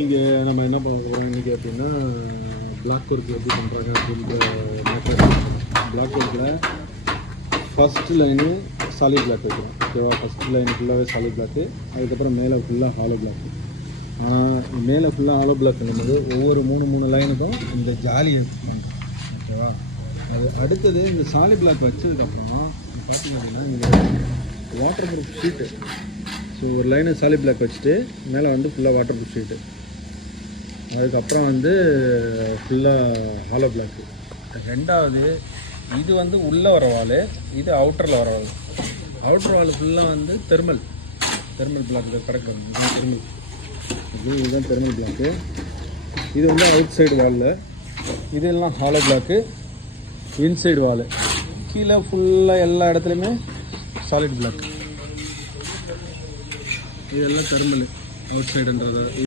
இங்கே நம்ம என்ன பண்ண போகிறோம் இன்றைக்கி அப்படின்னா பிளாக் ஒர்க் எப்படி பண்ணுறாங்க அப்படின்ற பிளாக் ஒர்க்கில் ஃபஸ்ட்டு லைனு சாலிட் பிளாக் வைக்கிறோம். ஓகேவா? ஃபஸ்ட்டு லைன் ஃபுல்லாகவே சாலிட் பிளாக்கு, அதுக்கப்புறம் மேலே ஃபுல்லாக ஹாலோ பிளாக்கு. ஆனால் மேலே ஃபுல்லாக ஹாலோ பிளாக் பண்ணும்போது ஒவ்வொரு மூணு லைனுக்கும் இந்த ஜாலி பண்ணுறோம். ஓகேவா? அது அடுத்தது இந்த சாலிட் பிளாக் வச்சதுக்கப்புறமா பார்த்திங்க அப்படின்னா இந்த வாட்டர் ப்ரூஃப் ஷீட்டு. ஸோ ஒரு லைனை சாலிட் பிளாக் வச்சுட்டு மேலே வந்து ஃபுல்லாக வாட்டர் ப்ரூஃப் ஷீட்டு, அதுக்கப்புறம் வந்து ஃபுல்லாக ஹாலோ பிளாக்கு. ரெண்டாவது இது வந்து உள்ளே வர வால், இது அவுட்டரில் வர வால். அவுட்டர் வால் ஃபுல்லாக வந்து தெர்மல் பிளாக் கிடக்கும். தெர்மல் இதுதான் தெர்மல் பிளாக்கு. இது வந்து அவுட் சைடு வாலில், இதெல்லாம் ஹாலோ பிளாக்கு. இன்சைடு வால் கீழே ஃபுல்லாக எல்லா இடத்துலையுமே சாலிட் பிளாக். இதெல்லாம் தெர்மல் அவுட் சைடுன்றது.